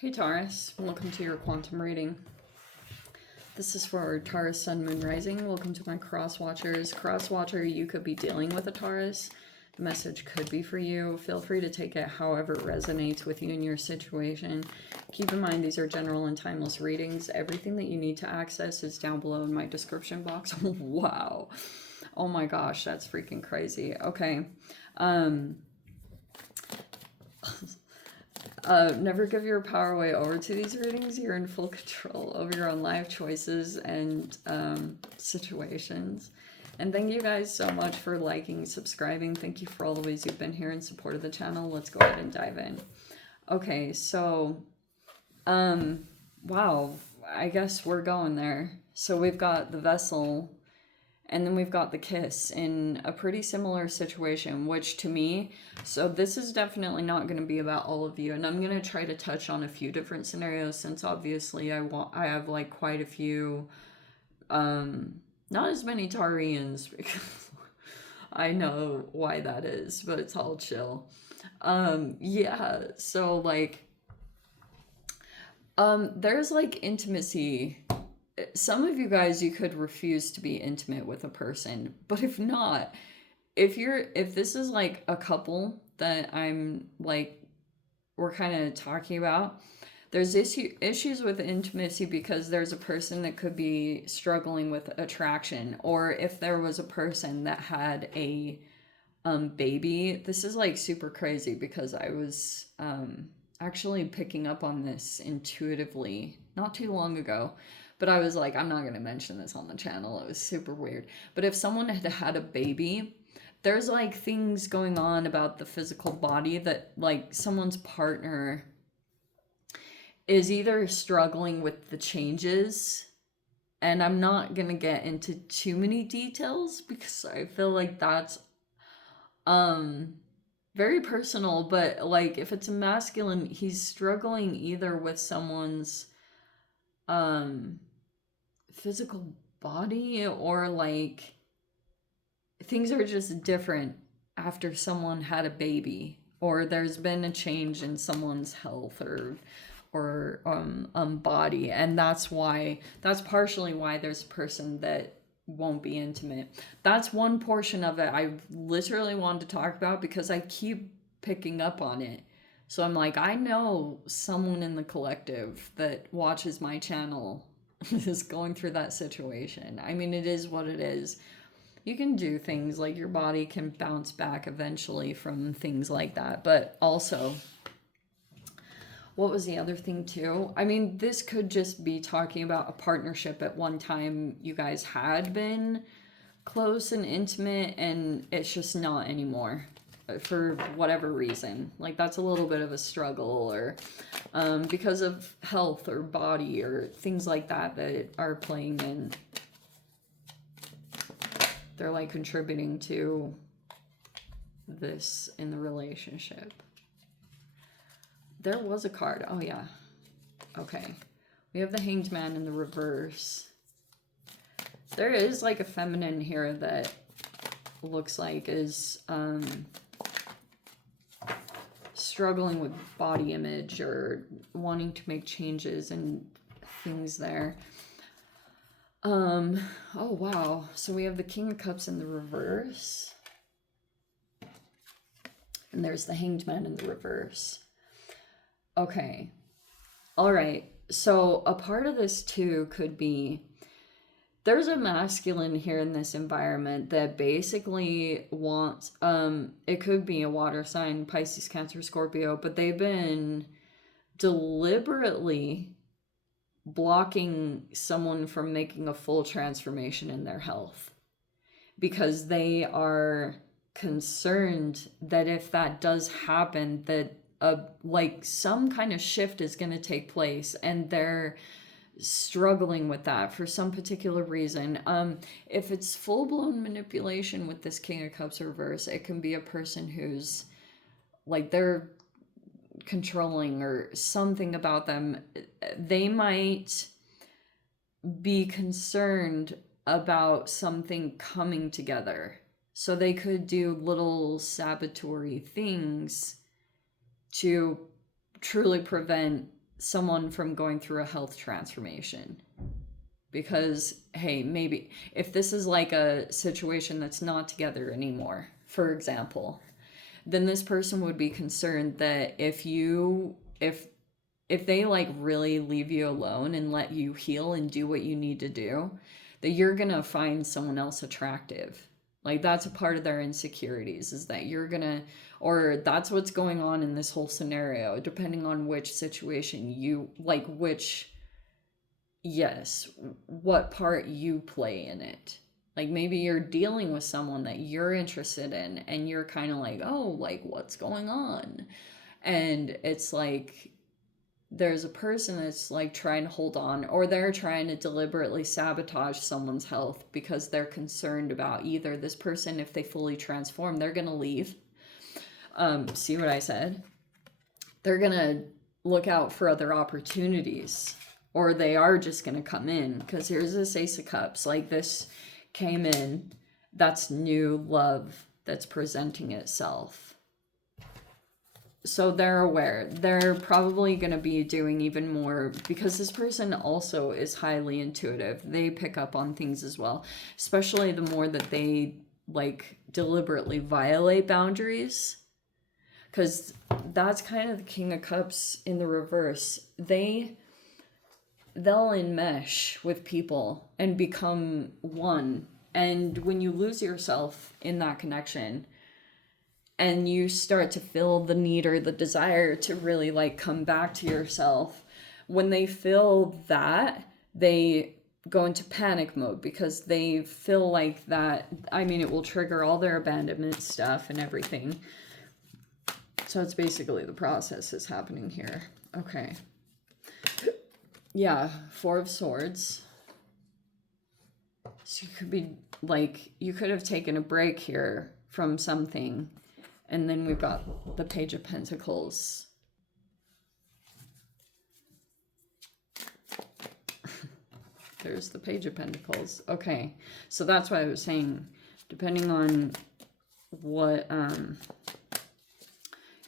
Hey Taurus, welcome to your quantum reading. This is for Taurus, Sun, Moon, Rising. Welcome to my cross watchers. Cross watcher, you could be dealing with a Taurus. The message could be for you. Feel free to take it however it resonates with you in your situation. Keep in mind these are general and timeless readings. Everything that you need to access is down below in my description box. Wow. Oh my gosh, that's freaking crazy. Okay. Never give your power away over to these readings. You're in full control over your own life choices and situations. And thank you guys so much for liking, subscribing. Thank you for all the ways you've been here in support of the channel. Let's go ahead and dive in. Okay, so, wow, I guess we're going there. So we've got the vessel, and then we've got the kiss in a pretty similar situation, which to me, so this is definitely not going to be about all of you. And I'm going to try to touch on a few different scenarios since obviously I have like quite a few, not as many Tarians because I know why that is, but it's all chill. Yeah, so like, there's like intimacy. Some of you guys, you could refuse to be intimate with a person, but if not, if this is like a couple that I'm like, we're kind of talking about, there's issues with intimacy because there's a person that could be struggling with attraction, or if there was a person that had a baby. This is like super crazy because I was actually picking up on this intuitively not too long ago. But I was like, I'm not going to mention this on the channel. It was super weird. But if someone had had a baby, there's like things going on about the physical body that like someone's partner is either struggling with the changes. And I'm not going to get into too many details because I feel like that's very personal. But like if it's a masculine, he's struggling either with someone's physical body, or like things are just different after someone had a baby, or there's been a change in someone's health or body, and that's partially why there's a person that won't be intimate. That's one portion of it I literally wanted to talk about because I keep picking up on it. So I'm like, I know someone in the collective that watches my channel is going through that situation. I mean, it is what it is. You can do things like your body can bounce back eventually from things like that. But also, what was the other thing too? I mean, this could just be talking about a partnership at one time you guys had been close and intimate and it's just not anymore for whatever reason. Like that's a little bit of a struggle, or because of health or body or things like that that are playing in. They're like contributing to this in the relationship. There was a card. Oh yeah. Okay. We have the Hanged Man in the reverse. There is like a feminine here that looks like is struggling with body image or wanting to make changes and things there. Oh wow, so we have the King of Cups in the reverse, and there's the Hanged Man in the reverse. Okay, all right, so a part of this too could be there's a masculine here in this environment that basically wants, it could be a water sign, Pisces, Cancer, Scorpio, but they've been deliberately blocking someone from making a full transformation in their health because they are concerned that if that does happen, that like some kind of shift is going to take place, and they're struggling with that for some particular reason. If it's full-blown manipulation with this King of Cups reverse, it can be a person who's like they're controlling or something about them. They might be concerned about something coming together, so they could do little sabotory things to truly prevent someone from going through a health transformation. Because, hey, maybe if this is like a situation that's not together anymore, for example, then this person would be concerned that if they like really leave you alone and let you heal and do what you need to do, that you're gonna find someone else attractive. Like, that's a part of their insecurities, is that you're gonna, or that's what's going on in this whole scenario, depending on which situation you, like, what part you play in it. Like, maybe you're dealing with someone that you're interested in and you're kind of like, oh, like, what's going on? And it's like, there's a person that's like trying to hold on, or they're trying to deliberately sabotage someone's health because they're concerned about either this person, if they fully transform, they're gonna leave. See what I said? They're gonna look out for other opportunities, or they are just gonna come in, because here's this Ace of Cups. Like, this came in, that's new love that's presenting itself. So they're aware. They're probably going to be doing even more, because this person also is highly intuitive. They pick up on things as well, especially the more that they like deliberately violate boundaries, because that's kind of the King of Cups in the reverse. They'll enmesh with people and become one. And when you lose yourself in that connection, and you start to feel the need or the desire to really like come back to yourself, when they feel that, they go into panic mode, because they feel like that, I mean, it will trigger all their abandonment stuff and everything. So it's basically the process is happening here. Okay. Yeah, Four of Swords. So you could be like, you could have taken a break here from something. And then we've got the Page of Pentacles. There's the Page of Pentacles. Okay, so that's what I was saying. Depending on what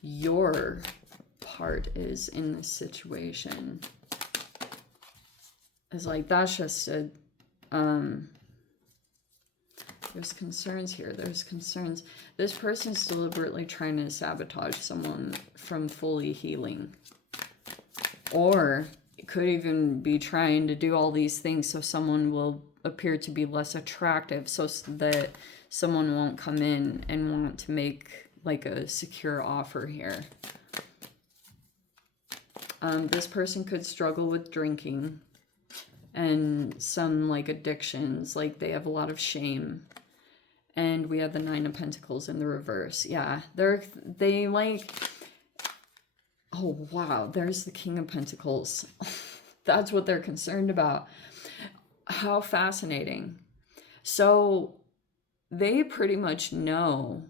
your part is in this situation, is like, that's just a there's concerns here. There's concerns. This person's deliberately trying to sabotage someone from fully healing. Or it could even be trying to do all these things so someone will appear to be less attractive, so that someone won't come in and want to make like a secure offer here. This person could struggle with drinking and some like addictions, like they have a lot of shame. And we have the Nine of Pentacles in the reverse. Yeah, they like, oh wow, there's the King of Pentacles. That's what they're concerned about. How fascinating. So they pretty much know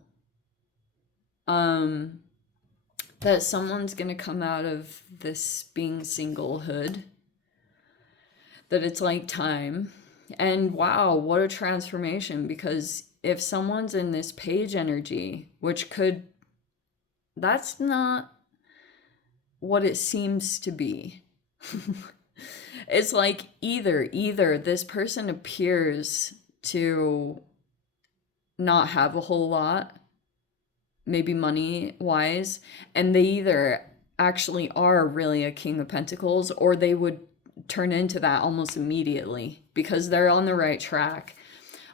that someone's gonna come out of this being singlehood, that it's like time. And wow, what a transformation, because if someone's in this Page energy, which could, that's not what it seems to be. It's like either this person appears to not have a whole lot, maybe money wise, and they either actually are really a King of Pentacles, or they would turn into that almost immediately because they're on the right track.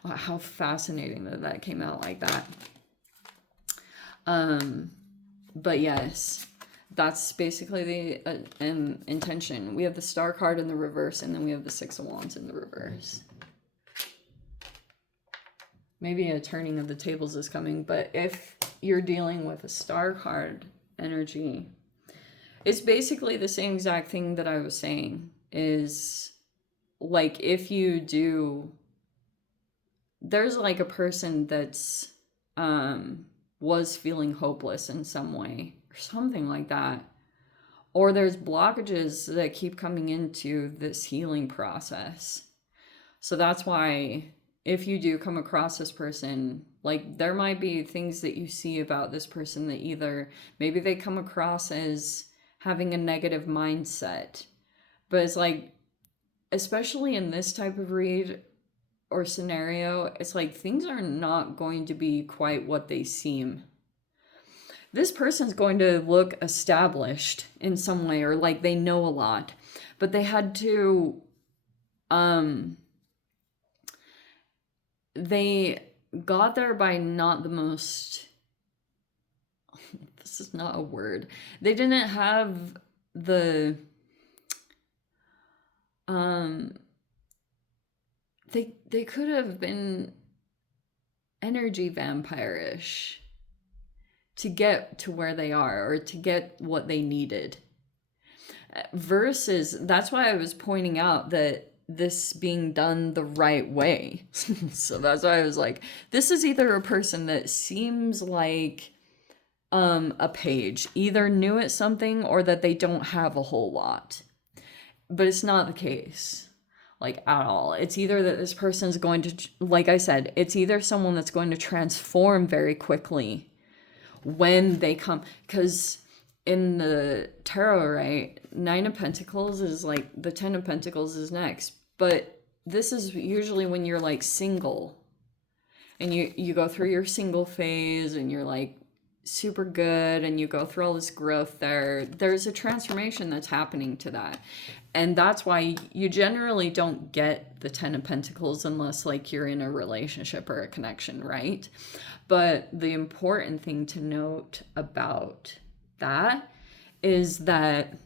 Wow, how fascinating that came out like that. But yes, that's basically the intention. We have the Star card in the reverse, and then we have the Six of Wands in the reverse. Maybe a turning of the tables is coming, but if you're dealing with a Star card energy, it's basically the same exact thing that I was saying, is like, if you do, there's like a person that's was feeling hopeless in some way or something like that, or there's blockages that keep coming into this healing process. So that's why if you do come across this person, like, there might be things that you see about this person that either maybe they come across as having a negative mindset. But it's like, especially in this type of read or scenario, it's like things are not going to be quite what they seem. This person's going to look established in some way, or like they know a lot, but they had to they got there by not the most, this is not a word, they didn't have the they could have been energy vampire-ish to get to where they are, or to get what they needed. Versus, that's why I was pointing out that this being done the right way. So that's why I was like, this is either a person that seems like a Paige, either new at something or that they don't have a whole lot. But it's not the case, like, at all. It's either that this person's going to, like I said, it's either someone that's going to transform very quickly when they come, because in the tarot, right, 9 of Pentacles is like, the 10 of Pentacles is next, but this is usually when you're like single, and you go through your single phase, and you're like super good, and you go through all this growth there's a transformation that's happening to that. And that's why you generally don't get the 10 of Pentacles unless like you're in a relationship or a connection, right? But the important thing to note about that is that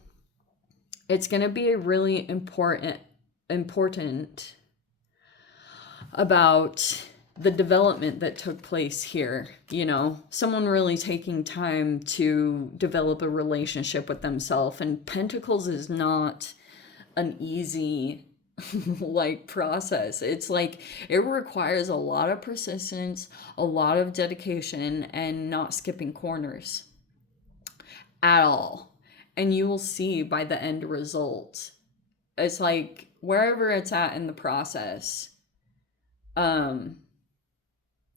it's going to be a really important about the development that took place here. You know, someone really taking time to develop a relationship with themselves. And Pentacles is not an easy like process. It's like, it requires a lot of persistence, a lot of dedication, and not skipping corners at all. And you will see by the end result, it's like wherever it's at in the process,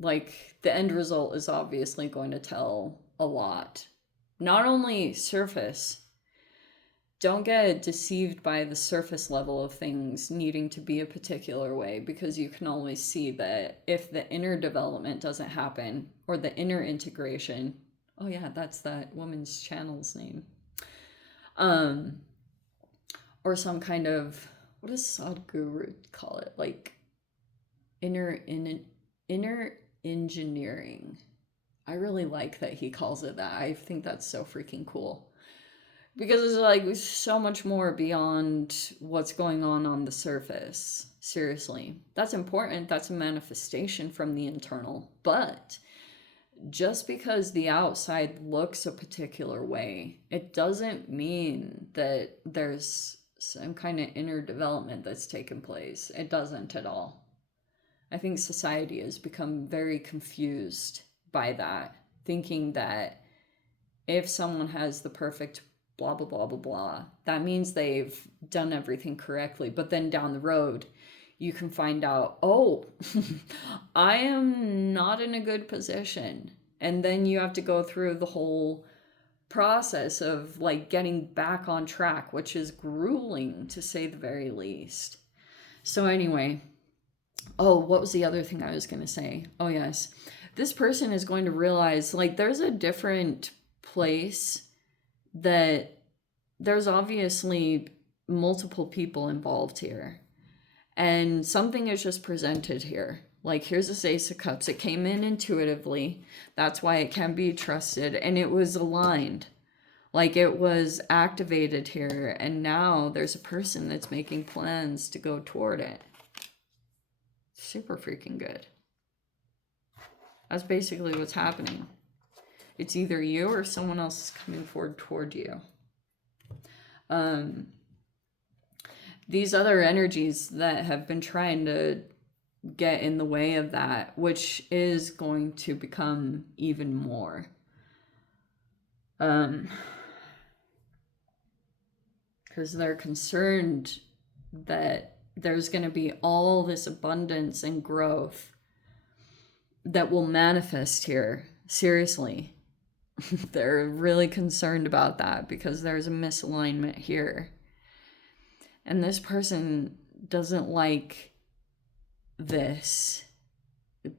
like the end result is obviously going to tell a lot. Not only surface, don't get deceived by the surface level of things needing to be a particular way, because you can always see that if the inner development doesn't happen, or the inner integration, oh yeah, that's that woman's channel's name, or some kind of, what does Sadhguru call it, like inner engineering. I really like that he calls it that. I think that's so freaking cool, because it's like so much more beyond what's going on the surface. Seriously, that's important. That's a manifestation from the internal. But just because the outside looks a particular way, it doesn't mean that there's some kind of inner development that's taken place. It doesn't at all. I think society has become very confused by that, thinking that if someone has the perfect blah, blah, blah, blah, blah, that means they've done everything correctly. But then down the road, you can find out, oh, I am not in a good position. And then you have to go through the whole process of like getting back on track, which is grueling to say the very least. So anyway, oh, what was the other thing I was going to say? Oh, yes. This person is going to realize, like, there's a different place, that there's obviously multiple people involved here. And something is just presented here. Like, here's this Ace of Cups. It came in intuitively. That's why it can be trusted. And it was aligned. Like, it was activated here. And now there's a person that's making plans to go toward it. Super freaking good. That's basically what's happening. It's either you or someone else is coming forward toward you. These other energies that have been trying to get in the way of that, which is going to become even more. Because they're concerned that there's going to be all this abundance and growth that will manifest here. Seriously. They're really concerned about that because there's a misalignment here. And this person doesn't like this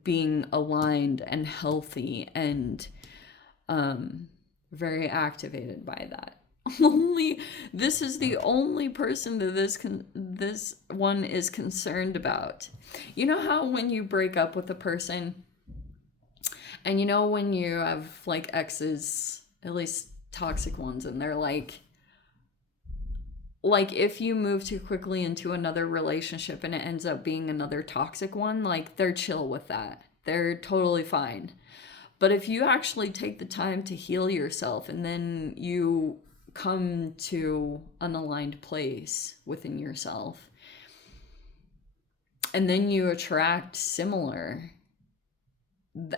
being aligned and healthy and very activated by that. This is the only person that this one is concerned about. You know how when you break up with a person, and you know when you have like exes, at least toxic ones, and they're like if you move too quickly into another relationship and it ends up being another toxic one, like they're chill with that. They're totally fine. But if you actually take the time to heal yourself and then you come to an aligned place within yourself, and then you attract similar,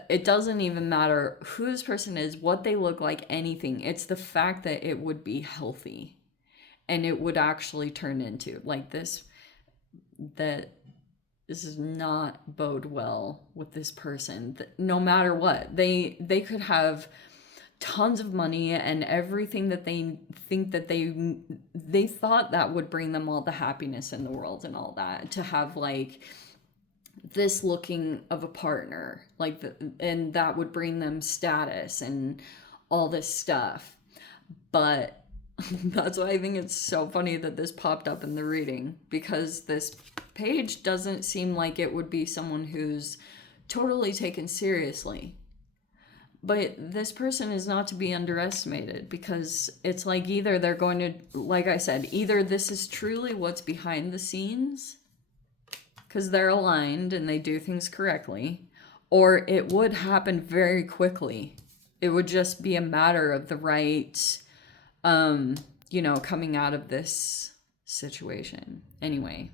it doesn't even matter who this person is, what they look like, anything. It's the fact that it would be healthy and it would actually turn into like this, that this does not bode well with this person. No matter what, they could have tons of money and everything that they think that they thought that would bring them all the happiness in the world and all that, to have like this looking of a partner, like and that would bring them status and all this stuff. But that's why I think it's so funny that this popped up in the reading, because this Paige doesn't seem like it would be someone who's totally taken seriously. But this person is not to be underestimated, because it's like either they're going to, like I said, either this is truly what's behind the scenes, because they're aligned and they do things correctly, or it would happen very quickly. It would just be a matter of the right, coming out of this situation. Anyway.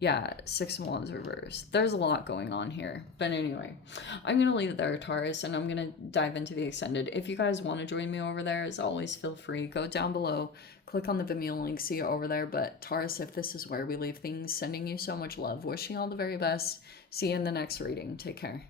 Yeah, 6 of Wands reversed. There's a lot going on here. But anyway, I'm going to leave it there, Taurus, and I'm going to dive into the extended. If you guys want to join me over there, as always, feel free. Go down below, click on the Vimeo link, see you over there. But Taurus, if this is where we leave things, sending you so much love. Wishing you all the very best. See you in the next reading. Take care.